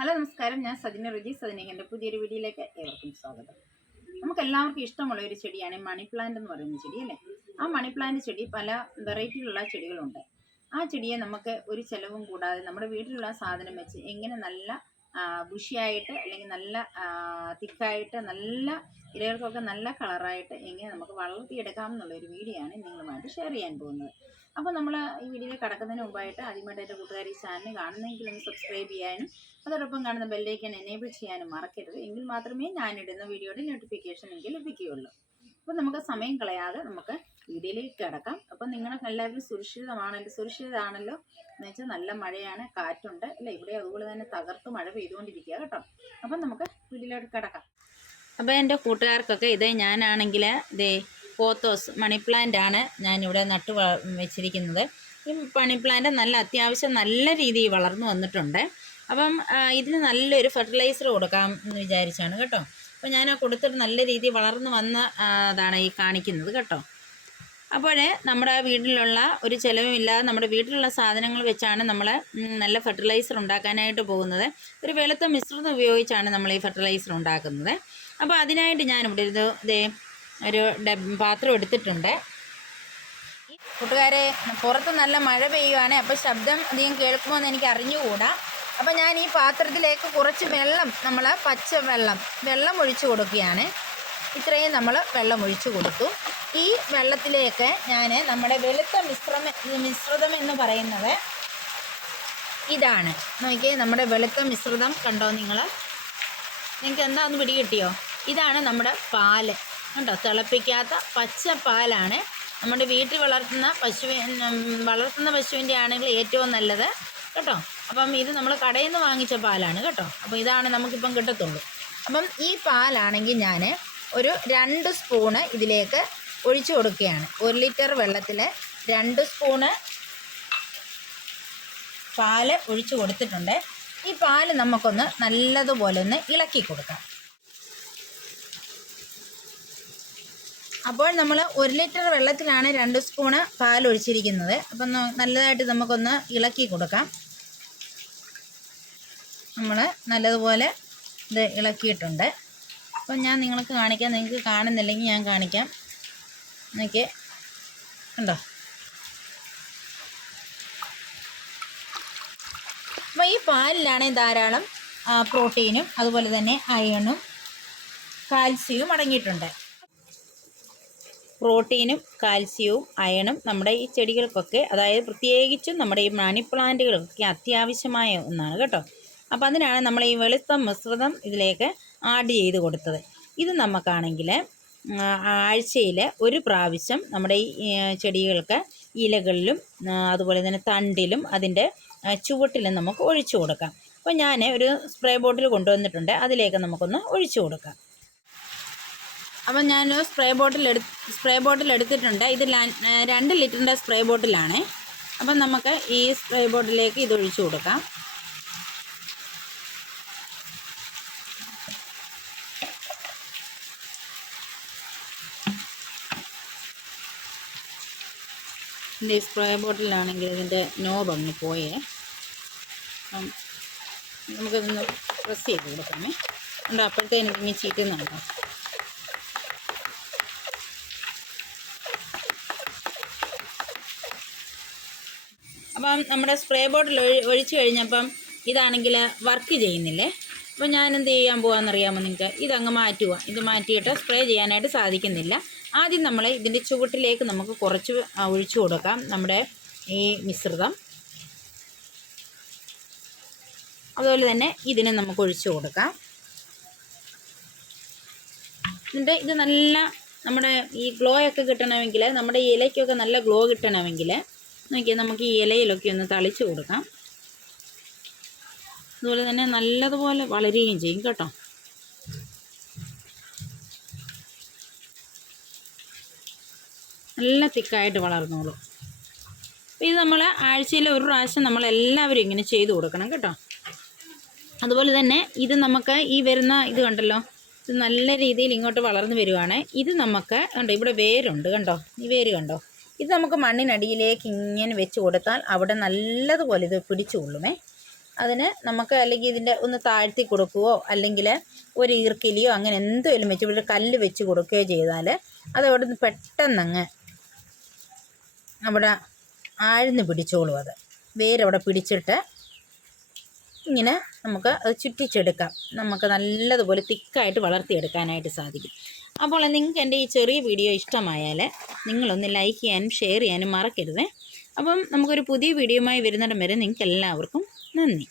Hello നമസ്കാരം. ഞാൻ സജിന റിജി. സജിനേഖന്റെ പുതിയൊരു വീഡിയോയിലേക്ക് ഏവർക്കും സ്വാഗതം. നമുക്ക് എല്ലാവർക്കും ഇഷ്ടമുള്ള ഒരു ചെടിയാണ് മണി പ്ലാന്റ് എന്ന് പറയുന്ന ചെടി അല്ലേ? ആ മണി പ്ലാന്റ് ചെടി പല വെറൈറ്റിയിലുള്ള ചെടികളുണ്ട്. ആ ചെടിയെ നമുക്ക് ഒരു ചിലവും കൂടാതെ നമ്മുടെ വീട്ടിലുള്ള സാധനം വെച്ച് എങ്ങനെ നല്ല ബുഷിയായിട്ട് അല്ലെങ്കിൽ നല്ല തിക്കായിട്ട് നല്ല ഇലകൾക്കൊക്കെ നല്ല കളറായിട്ട് എങ്ങനെ നമുക്ക് വളർത്തിയെടുക്കാം എന്നുള്ള ഒരു വീഡിയോ ആണ് നിങ്ങളുമായിട്ട് ഷെയർ ചെയ്യാൻ പോകുന്നത്. അപ്പോൾ നമ്മൾ ഈ വീഡിയോയിൽ കടക്കുന്നതിന് മുമ്പായിട്ട് ആദ്യമായിട്ട് എന്റെ കൂട്ടുകാർ ഈ ചാനൽ കാണുന്നെങ്കിൽ ഒന്ന് സബ്സ്ക്രൈബ് ചെയ്യാനും അതോടൊപ്പം കാണുന്ന ബെല്ലേക്കൻ എനേബിൾ ചെയ്യാനും മറക്കരുത്. എങ്കിൽ മാത്രമേ ഞാനിടുന്ന വീഡിയോയുടെ നോട്ടിഫിക്കേഷൻ എനിക്ക് ലഭിക്കുകയുള്ളൂ. അപ്പോൾ നമുക്ക് സമയം കളയാതെ നമുക്ക് വീഡിയോയിലേക്ക് കിടക്കാം. അപ്പോൾ നിങ്ങൾ എല്ലാവരും സുരക്ഷിതമാണല്ലോ സുരക്ഷിതമാണല്ലോ എന്ന് വെച്ചാൽ നല്ല മഴയാണ് കാറ്റുണ്ട് അല്ലേ? ഇവിടെ അതുപോലെ തന്നെ തകർത്ത് മഴ പെയ്തുകൊണ്ടിരിക്കുക കേട്ടോ. അപ്പം നമുക്ക് വീഡിയോയിലോട്ട് കിടക്കാം. അപ്പോൾ എന്റെ കൂട്ടുകാർക്കൊക്കെ ഇത് ഞാനാണെങ്കിൽ ഇതേ പോത്തോസ് മണി പ്ലാന്റ് ആണ് ഞാനിവിടെ നട്ട് വെച്ചിരിക്കുന്നത്. ഈ മണി പ്ലാന്റ് നല്ല അത്യാവശ്യം നല്ല രീതിയിൽ വളർന്നു വന്നിട്ടുണ്ട്. അപ്പം ഇതിന് നല്ലൊരു ഫെർട്ടിലൈസർ കൊടുക്കാം എന്ന് വിചാരിച്ചാണ് കേട്ടോ. അപ്പോൾ ഞാൻ കൊടുത്തിട്ട് നല്ല രീതിയിൽ വളർന്നു വന്ന അതാണ് ഈ കാണിക്കുന്നത് കേട്ടോ. അപ്പോൾ നമ്മുടെ വീട്ടിലുള്ള ഒരു ചിലവുമില്ലാതെ നമ്മുടെ വീട്ടിലുള്ള സാധനങ്ങൾ വെച്ചാണ് നമ്മൾ നല്ല ഫെർട്ടിലൈസർ ഉണ്ടാക്കാനായിട്ട് പോകുന്നത്. ഒരു വെളുത്ത മിശ്രിതം ഉപയോഗിച്ചാണ് നമ്മൾ ഈ ഫെർട്ടിലൈസർ ഉണ്ടാക്കുന്നത്. അപ്പോൾ അതിനായിട്ട് ഞാനിവിടെ ഒരു ഇതേ ഒരു പാത്രം എടുത്തിട്ടുണ്ട്. കൂട്ടുകാരെ പുറത്ത് നല്ല മഴ പെയ്യുവാണ് അപ്പോൾ ശബ്ദം അധികം കേൾക്കുമോ എന്ന് എനിക്ക് അറിഞ്ഞുകൂടാ. അപ്പോൾ ഞാൻ ഈ പാത്രത്തിലേക്ക് കുറച്ച് വെള്ളം നമ്മൾ പച്ച വെള്ളം വെള്ളം ഒഴിച്ചു കൊടുക്കുകയാണ്. ഇത്രയും നമ്മൾ വെള്ളം ഒഴിച്ചു കൊടുത്തു. ഈ വെള്ളത്തിലേക്ക് ഞാൻ നമ്മുടെ വെളുത്ത മിശ്രമ മിശ്രിതം എന്ന് പറയുന്നത് ഇതാണ്. നോക്കിയേ നമ്മുടെ വെളുത്ത മിശ്രിതം കണ്ടോ നിങ്ങൾ നിങ്ങൾക്ക് എന്താ ഒന്ന് പിടി കിട്ടിയോ? ഇതാണ് നമ്മുടെ പാൽ. കണ്ടോ? തിളപ്പിക്കാത്ത പച്ച പാലാണ് നമ്മുടെ വീട്ടിൽ വളർത്തുന്ന പശു വളർത്തുന്ന പശുവിന്റെ ആണെങ്കിൽ ഏറ്റവും നല്ലത്. കേട്ടോ? അപ്പം ഇത് നമ്മൾ കടയിൽ നിന്ന് വാങ്ങിച്ച പാലാണ്. കേട്ടോ? അപ്പോൾ ഇതാണ് നമുക്കിപ്പം കിട്ടത്തുള്ളൂ. അപ്പം ഈ പാലാണെങ്കിൽ ഞാൻ ഒരു രണ്ട് സ്പൂണ് ഇതിലേക്ക് ഒഴിച്ചു കൊടുക്കുകയാണ്. ഒരു ലിറ്റർ വെള്ളത്തിൽ രണ്ട് സ്പൂണ് പാൽ ഒഴിച്ചു കൊടുത്തിട്ടുണ്ട്. ഈ പാൽ നമുക്കൊന്ന് നല്ലതുപോലെ ഒന്ന് ഇളക്കി കൊടുക്കാം. അപ്പോൾ നമ്മൾ ഒരു ലിറ്റർ വെള്ളത്തിലാണ് രണ്ട് സ്പൂണ് പാൽ ഒഴിച്ചിരിക്കുന്നത്. അപ്പം നല്ലതായിട്ട് നമുക്കൊന്ന് ഇളക്കി കൊടുക്കാം. നമ്മൾ നല്ലതുപോലെ ഇത് ഇളക്കിയിട്ടുണ്ട്. അപ്പം ഞാൻ നിങ്ങൾക്ക് കാണിക്കാം. നിങ്ങൾക്ക് കാണുന്നില്ലെങ്കിൽ ഞാൻ കാണിക്കാം. നോക്കിയേ. കണ്ടോ? അപ്പോൾ ഈ പാലിലാണ് ധാരാളം പ്രോട്ടീനും അതുപോലെ തന്നെ അയണും കാൽസ്യവും അടങ്ങിയിട്ടുണ്ട്. പ്രോട്ടീനും കാൽസ്യവും അയണും നമ്മുടെ ഈ ചെടികൾക്കൊക്കെ അതായത് പ്രത്യേകിച്ചും നമ്മുടെ ഈ മണി പ്ലാന്റുകൾക്കൊക്കെ അത്യാവശ്യമായ ഒന്നാണ് കേട്ടോ. അപ്പോൾ അതിനാണ് നമ്മൾ ഈ വെളുത്ത മിശ്രിതം ഇതിലേക്ക് ആഡ് ചെയ്ത് കൊടുത്തത്. ഇത് നമുക്കാണെങ്കിൽ ആഴ്ചയിൽ ഒരു പ്രാവശ്യം നമ്മുടെ ഈ ചെടികൾക്ക് ഇലകളിലും അതുപോലെ തന്നെ തണ്ടിലും അതിന്റെ ചുവട്ടിലും നമുക്ക് ഒഴിച്ചു കൊടുക്കാം. അപ്പോൾ ഞാൻ ഒരു സ്പ്രേ ബോട്ടിൽ കൊണ്ടുവന്നിട്ടുണ്ട്. അതിലേക്ക് നമുക്കൊന്ന് ഒഴിച്ചു കൊടുക്കാം. അപ്പം ഞാൻ സ്പ്രേ ബോട്ടിൽ എടു സ്പ്രേ ബോട്ടിൽ എടുത്തിട്ടുണ്ട്. ഇത് രണ്ട് ലിറ്ററിന്റെ സ്പ്രേ ബോട്ടിലാണ്. അപ്പം നമുക്ക് ഈ സ്പ്രേ ബോട്ടിലേക്ക് ഇത് ഒഴിച്ചു കൊടുക്കാം. ഇതിന്റെ സ്പ്രേ ബോട്ടിലാണെങ്കിൽ ഇതിന്റെ നോബ് അങ്ങ് പോയേ. അപ്പം നമുക്കതൊന്ന് പ്രസ് ചെയ്ത് കൊടുക്കാമേ ഉണ്ട് അപ്പോഴത്തേനും ഇങ്ങനെ ചീറ്റുന്നുണ്ടോ അപ്പം നമ്മുടെ സ്പ്രേ ബോട്ടിൽ ഒഴി ഒഴിച്ചു കഴിഞ്ഞപ്പം ഇതാണെങ്കിൽ വർക്ക് ചെയ്യുന്നില്ലേ? അപ്പം ഞാൻ ചെയ്യാൻ പോകാമെന്നറിയാമോ നിങ്ങൾക്ക്? ഇതങ്ങ് മാറ്റുക ഇത് മാറ്റിയിട്ട് സ്പ്രേ ചെയ്യാനായിട്ട് സാധിക്കുന്നില്ല. ആദ്യം നമ്മൾ ഇതിന്റെ ചുവട്ടിലേക്ക് നമുക്ക് കുറച്ച് ഒഴിച്ചു കൊടുക്കാം. നമ്മുടെ ഈ മിശ്രിതം. അതുപോലെ തന്നെ ഇതിനെ നമുക്ക് ഒഴിച്ചു കൊടുക്കാം. എന്നിട്ട് ഇത് നല്ല നമ്മുടെ ഈ ഗ്ലോ ഒക്കെ കിട്ടണമെങ്കിൽ നമ്മുടെ ഇലയ്ക്കൊക്കെ നല്ല ഗ്ലോ കിട്ടണമെങ്കിൽ നോക്കിയാൽ നമുക്ക് ഈ ഇലയിലൊക്കെ ഒന്ന് തളിച്ചു കൊടുക്കാം. അതുപോലെ തന്നെ നല്ലതുപോലെ വളരുകയും ചെയ്യും കേട്ടോ. നല്ല തിക്കായിട്ട് വളർന്നോളൂ. ഇത് നമ്മൾ ആഴ്ചയിൽ ഒരു പ്രാവശ്യം നമ്മൾ എല്ലാവരും ഇങ്ങനെ ചെയ്തു കൊടുക്കണം കേട്ടോ. അതുപോലെ തന്നെ ഇത് നമുക്ക് ഈ വരുന്ന ഇത് കണ്ടല്ലോ ഇത് നല്ല രീതിയിൽ ഇങ്ങോട്ട് വളർന്നു വരുവാണ്. ഇത് നമുക്ക് കണ്ടോ ഇവിടെ വേരുണ്ട് കണ്ടോ ഈ വേര് കണ്ടോ? ഇത് നമുക്ക് മണ്ണിനടിയിലേക്ക് ഇങ്ങനെ വെച്ച് കൊടുത്താൽ അവിടെ നല്ലതുപോലെ ഇത് പിടിച്ചു കൊള്ളുമേ. അതിന് നമുക്ക് അല്ലെങ്കിൽ ഇതിന്റെ ഒന്ന് താഴ്ത്തി കൊടുക്കുകയോ അല്ലെങ്കിൽ ഒരു ഈർക്കിലിയോ അങ്ങനെ എന്തെങ്കിലും വെച്ച് ഇവിടെ കല്ല് വെച്ച് കൊടുക്കുകയോ ചെയ്താൽ അത് അവിടെ നിന്ന് പെട്ടെന്നങ്ങ് അവിടെ ആഴ്ന്ന് പിടിച്ചോളും അത്. വേരവിടെ പിടിച്ചിട്ട് ഇങ്ങനെ നമുക്ക് അത് ചുറ്റിച്ചെടുക്കാം. നമുക്ക് നല്ലതുപോലെ തിക്കായിട്ട് വളർത്തിയെടുക്കാനായിട്ട് സാധിക്കും. അപ്പോൾ നിങ്ങൾക്ക് എന്റെ ഈ ചെറിയ വീഡിയോ ഇഷ്ടമായാൽ നിങ്ങളൊന്ന് ലൈക്ക് ചെയ്യാനും ഷെയർ ചെയ്യാനും മറക്കരുത്. അപ്പം നമുക്കൊരു പുതിയ വീഡിയോയുമായി വരുന്നിടം വരെ നിങ്ങൾക്ക് എല്ലാവർക്കും നന്ദി.